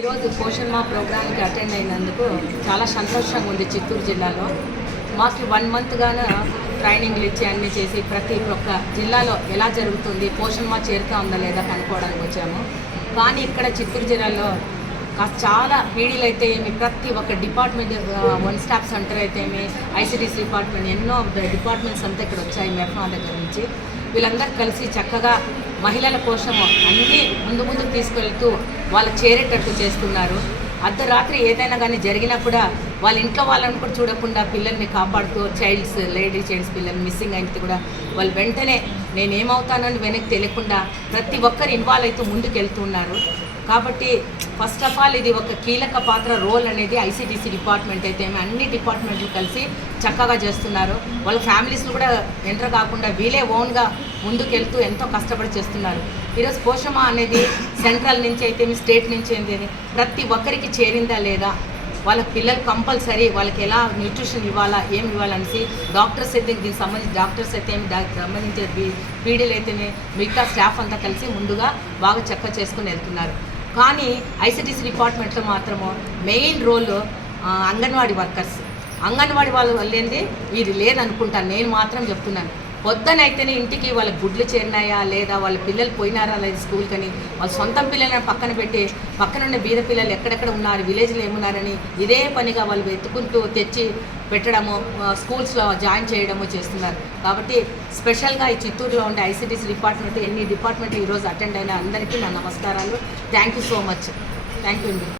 ఈరోజు పోషణ్ మా ప్రోగ్రామ్కి అటెండ్ అయినందుకు చాలా సంతోషంగా ఉంది. చిత్తూరు జిల్లాలో మాకు 1 మంత్గానే ట్రైనింగ్లు ఇచ్చి అన్నీ చేసి ప్రతి ఒక్క జిల్లాలో ఎలా జరుగుతుంది, పోషణ్ మా చేరుతా ఉందా లేదా కనుక్కోవడానికి వచ్చాము. కానీ ఇక్కడ చిత్తూరు జిల్లాలో చాలా పీడీలు అయితే ఏమి, ప్రతి ఒక్క డిపార్ట్మెంట్, 1 స్టాప్ సెంటర్ అయితే ఏమి, ఐసిడిసి డిపార్ట్మెంట్, ఎన్నో డిపార్ట్మెంట్స్ అంతా ఇక్కడ వచ్చాయి మెఫ్నా దగ్గర నుంచి. వీళ్ళందరూ కలిసి చక్కగా మహిళల కోసము అన్నీ ముందు తీసుకెళ్తూ వాళ్ళకి చేరేటట్టు చేస్తున్నారు. అర్ధరాత్రి ఏదైనా కానీ జరిగినప్పుడు వాళ్ళ ఇంట్లో వాళ్ళని కూడా చూడకుండా పిల్లల్ని కాపాడుతూ లేడీ చైల్డ్స్ పిల్లలు మిస్సింగ్ అయితే కూడా వాళ్ళు వెంటనే నేనేమవుతానని వెనక్కి తెలియకుండా ప్రతి ఒక్కరు ఇన్వాల్వ్ అవుతూ ముందుకు వెళ్తున్నారు. కాబట్టి ఫస్ట్ ఆఫ్ ఆల్ ఇది ఒక కీలక పాత్ర రోల్ అనేది ఐసిడిసి డిపార్ట్మెంట్ అయితే అన్ని డిపార్ట్మెంట్లు కలిసి చక్కగా చేస్తున్నారు. వాళ్ళ ఫ్యామిలీస్లు కూడా ఎంటర్ కాకుండా వీళ్ళే ఓన్గా ముందుకెళ్తూ ఎంతో కష్టపడి చేస్తున్నారు. ఈరోజు పోషమా అనేది సెంట్రల్ నుంచి అయితే స్టేట్ నుంచి అయితే ప్రతి ఒక్కరికి చేరిందా లేదా, వాళ్ళ పిల్లలు కంపల్సరీ వాళ్ళకి ఎలా న్యూట్రిషన్ ఇవ్వాలా, ఏం ఇవ్వాలనేసి డాక్టర్స్ అయితే దీనికి సంబంధించి డాక్టర్స్ అయితే దానికి సంబంధించి పీడీలు అయితేనే మిగతా స్టాఫ్ అంతా కలిసి ముందుగా బాగా చక్కగా చేసుకుని వెళ్తున్నారు. కానీ ఐసిడిసి డిపార్ట్మెంట్లో మాత్రము main role anganwadi workers. Anganwadi వాళ్ళు వల్లేంది ఇది లేదనుకుంటాను, నేను మాత్రం చెప్తున్నాను. పొద్దునైతేనే ఇంటికి వాళ్ళ గుడ్లు చేరినాయా లేదా, వాళ్ళ పిల్లలు పోయినారా లేదా స్కూల్కి అని వాళ్ళ సొంతం పిల్లలను పక్కన పెట్టి పక్కనున్న బీద పిల్లలు ఎక్కడెక్కడ ఉన్నారు, విలేజ్లో ఏమున్నారని ఇదే పనిగా వాళ్ళు వెతుకుంటూ తెచ్చి పెట్టడము, స్కూల్స్లో జాయిన్ చేయడము చేస్తున్నారు. కాబట్టి స్పెషల్గా ఈ చిత్తూరులో ఉండే ఐసిడిసి డిపార్ట్మెంట్ ఎన్ని డిపార్ట్మెంట్ ఈరోజు అటెండ్ అయిన అందరికీ నా నమస్కారాలు. Thank you so much. Thank you అండి.